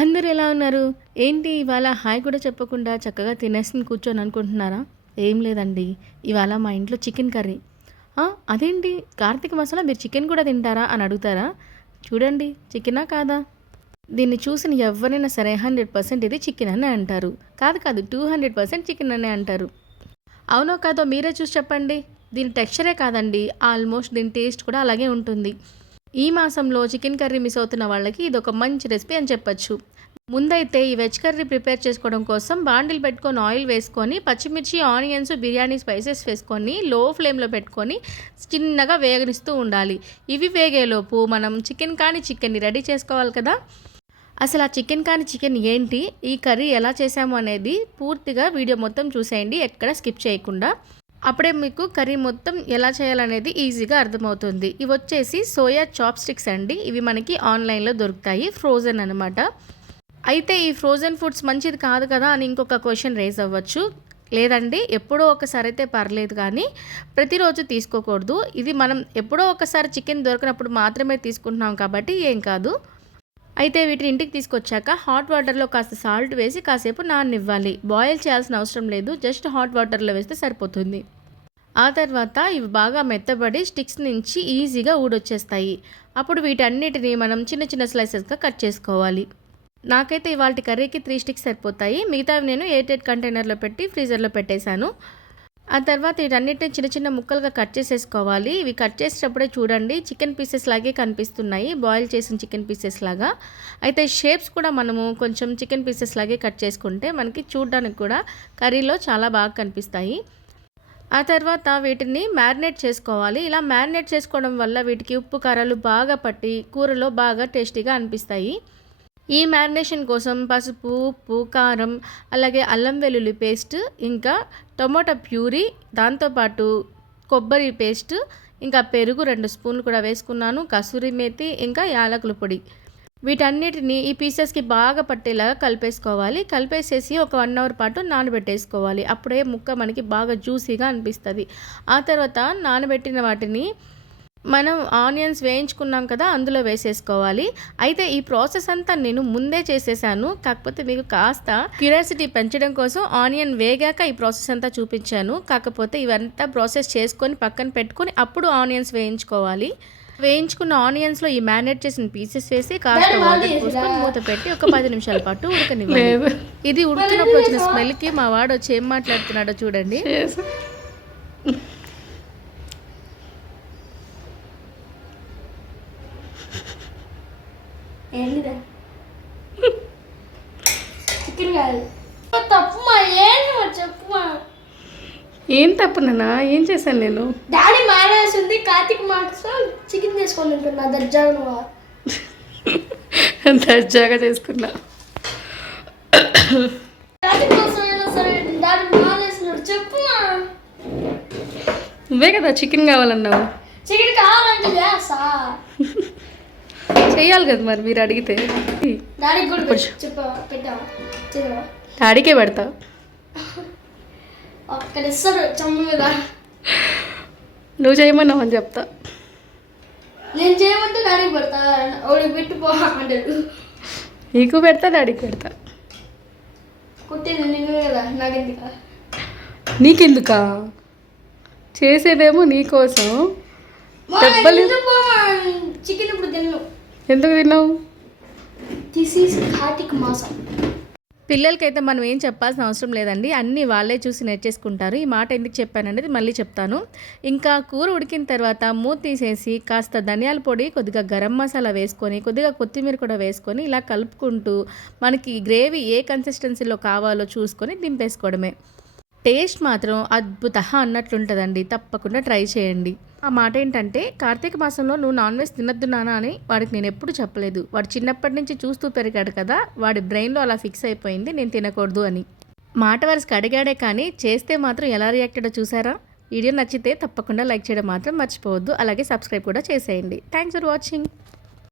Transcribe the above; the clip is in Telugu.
అందరు ఎలా ఉన్నారు? ఏంటి ఇవాళ హాయ్ కూడా చెప్పకుండా చక్కగా తినేసి కూర్చొని అనుకుంటున్నారా? ఏం లేదండి. ఇవాళ మా ఇంట్లో చికెన్ కర్రీ. అదేంటి? కార్తీక మసాలా మీరు చికెన్ కూడా తింటారా అని అడుగుతారా? చూడండి చికెనా కాదా? దీన్ని చూసిన ఎవరైనా సరే హండ్రెడ్ పర్సెంట్ ఇది చికెన్ అనే అంటారు. కాదు కాదు టూ హండ్రెడ్ పర్సెంట్ చికెన్ అనే అంటారు. అవునో కాదో మీరే చూసి చెప్పండి. దీని టెక్స్చరే కాదండి. ఆల్మోస్ట్ దీని టేస్ట్ కూడా అలాగే ఉంటుంది. ఈ మాసంలో చికెన్ కర్రీ మిస్ అవుతున్న వాళ్ళకి ఇది ఒక మంచి రెసిపీ అని చెప్పొచ్చు. ముందైతే ఈ వెజ్ కర్రీ ప్రిపేర్ చేసుకోవడం కోసం బాండిల్ పెట్టుకొని ఆయిల్ వేసుకొని పచ్చిమిర్చి ఆనియన్స్ బిర్యానీ స్పైసెస్ వేసుకొని లో ఫ్లేమ్లో పెట్టుకొని చిన్నగా వేగనిస్తూ ఉండాలి. ఇవి వేగేలోపు మనం చికెన్ కానీ చికెన్ని రెడీ చేసుకోవాలి కదా? అసలు ఆ చికెన్ కానీ చికెన్ ఏంటి? ఈ కర్రీ ఎలా చేసాము అనేది పూర్తిగా వీడియో మొత్తం చూసేయండి. ఎక్కడ స్కిప్ చేయకుండా. అప్పుడే మీకు కర్రీ మొత్తం ఎలా చేయాలనేది ఈజీగా అర్థమవుతుంది. ఇవి వచ్చేసి సోయా చాప్ స్టిక్స్ అండి. ఇవి మనకి ఆన్లైన్లో దొరుకుతాయి. ఫ్రోజన్ అనమాట అయితే ఈ ఫ్రోజన్ ఫుడ్స్ మంచిది కాదు కదా అని ఇంకొక క్వశ్చన్ రేజ్ అవ్వచ్చు. లేదండి ఎప్పుడో ఒకసారి అయితే పర్లేదు కానీ ప్రతిరోజు తీసుకోకూడదు. ఇది మనం ఎప్పుడో ఒకసారి చికెన్ దొరికినప్పుడు మాత్రమే తీసుకుంటున్నాం కాబట్టి ఏం కాదు. అయితే వీటిని ఇంటికి తీసుకొచ్చాక హాట్ వాటర్లో కాస్త సాల్ట్ వేసి కాసేపు నాననివ్వాలి. బాయిల్ చేయాల్సిన అవసరం లేదు. జస్ట్ హాట్ వాటర్లో వేస్తే సరిపోతుంది. ఆ తర్వాత ఇవి బాగా మెత్తబడి స్టిక్స్ నుంచి ఈజీగా ఊడొచ్చేస్తాయి. అప్పుడు వీటన్నిటిని మనం చిన్న చిన్న స్లైసెస్గా కట్ చేసుకోవాలి. నాకైతే ఇవాళ కర్రీకి త్రీ స్టిక్స్ సరిపోతాయి. మిగతావి నేను ఎయిట్ కంటైనర్లో పెట్టి ఫ్రీజర్లో పెట్టేశాను. ఆ తర్వాత వీటన్నిటిని చిన్న చిన్న ముక్కలుగా కట్ చేసేసుకోవాలి. ఇవి కట్ చేసేటప్పుడే చూడండి చికెన్ పీసెస్ లాగే కనిపిస్తున్నాయి. బాయిల్ చేసిన చికెన్ పీసెస్ లాగా. అయితే షేప్స్ కూడా మనము కొంచెం చికెన్ పీసెస్ లాగే కట్ చేసుకుంటే మనకి చూడడానికి కూడా కర్రీలో చాలా బాగా కనిపిస్తాయి. ఆ తర్వాత వీటిని మ్యారినేట్ చేసుకోవాలి. ఇలా మ్యారినేట్ చేసుకోవడం వల్ల వీటికి ఉప్పు కారాలు బాగా పట్టి కూరలో బాగా టేస్టీగా అనిపిస్తాయి. ఈ మ్యారినేషన్ కోసం పసుపు ఉప్పు కారం అలాగే అల్లం వెల్లుల్లి పేస్ట్ ఇంకా టొమాటో ప్యూరీ దాంతోపాటు కొబ్బరి పేస్ట్ ఇంకా పెరుగు రెండు స్పూన్లు కూడా వేసుకున్నాను కసూరి మేతి ఇంకా యాలకుల పొడి. వీటన్నిటిని ఈ పీసెస్కి బాగా పట్టేలాగా కలిపేసుకోవాలి. కలిపేసేసి ఒక వన్ అవర్ పాటు నానబెట్టేసుకోవాలి. అప్పుడే ముక్క మనకి బాగా జ్యూసీగా అనిపిస్తుంది. ఆ తర్వాత నానబెట్టిన వాటిని మనం ఆనియన్స్ వేయించుకున్నాం కదా అందులో వేసేసుకోవాలి. అయితే ఈ ప్రాసెస్ అంతా నేను ముందే చేసేసాను. కాకపోతే మీకు కాస్త క్యూరియాసిటీ పెంచడం కోసం ఆనియన్ వేగాక ఈ ప్రాసెస్ అంతా చూపించాను. కాకపోతే ఇవంతా ప్రాసెస్ చేసుకొని పక్కన పెట్టుకొని అప్పుడు ఆనియన్స్ వేయించుకోవాలి. వేయించుకున్న ఆనియన్స్లో ఈ మ్యారినేట్ చేసిన పీసెస్ వేసి కాస్త వాటర్ పోసుకొని మూత పెట్టి ఒక పది నిమిషాల పాటు ఉడకనివ్వాలి. ఇది ఉడుకుతున్నప్పుడు వచ్చిన స్మెల్కి మా వాడు వచ్చి ఏం మాట్లాడుతున్నాడో చూడండి. చికెన్ కాదు. చెప్పుమా ఏం తప్పు నాన్న? ఏం చేశాను నేను? డాడీ ఉంది కార్తీక్ మాసం చికెన్ చేసుకొని తింటున్నా దర్జాగా దర్జాగా చేసుకున్నా. నువ్వే కదా చికెన్ కావాలన్నావు. చికెన్ కావాలంటే చేస్తా. చెయ్యాలి కదా మరి మీరు అడిగితే. డాడీకి కూడా డాడీకే పెడతా. అక్కడ ఇస్తారు చమ్మ మీద. నువ్వు చేయమన్నావు అని చెప్తా. నేను చేయమంటే డాడీకి పెడతా ఒకటి పెట్టు పో అంటాడు. నీకు పెడతా డాడీకి పెడతా. కొట్టేది నేను కదా నాకెందుకు? నీకెందుకా? చేసేదేమో నీకోసం దెబ్బలు- చికెన్ ఇప్పుడు తిన్ను. ఎందుకు తిన్నావు? దిస్ ఈస్ కార్తీక్ మాసం. పిల్లలకైతే మనం ఏం చెప్పాల్సిన అవసరం లేదండి. అన్నీ వాళ్ళే చూసి నేర్చేసుకుంటారు. ఈ మాట ఎందుకు చెప్పాననేది మళ్ళీ చెప్తాను. ఇంకా కూర ఉడికిన తర్వాత మూత తీసేసి కాస్త ధనియాల పొడి కొద్దిగా గరం మసాలా వేసుకొని కొద్దిగా కొత్తిమీర కూడా వేసుకొని ఇలా కలుపుకుంటూ మనకి గ్రేవీ ఏ కన్సిస్టెన్సీలో కావాలో చూసుకొని దింపేసుకోవడమే. టేస్ట్ మాత్రం అద్భుత అన్నట్లుంటుందండి. తప్పకుండా ట్రై చేయండి. ఆ మాట ఏంటంటే కార్తీక మాసంలో నువ్వు నాన్ వెజ్ తినద్దు నానా అని వాడికి నేను ఎప్పుడు చెప్పలేదు. వాడు చిన్నప్పటి నుంచి చూస్తూ పెరిగాడు కదా వాడి బ్రెయిన్లో అలా ఫిక్స్ అయిపోయింది నేను తినకూడదు అని. మాట వరుసకి అడిగాడే కానీ చేస్తే మాత్రం ఎలా రియాక్ట్ అయ్యో చూసారా? వీడియో నచ్చితే తప్పకుండా లైక్ చేయడం మాత్రం మర్చిపోవద్దు. అలాగే సబ్స్క్రైబ్ కూడా చేసేయండి. Thanks for watching.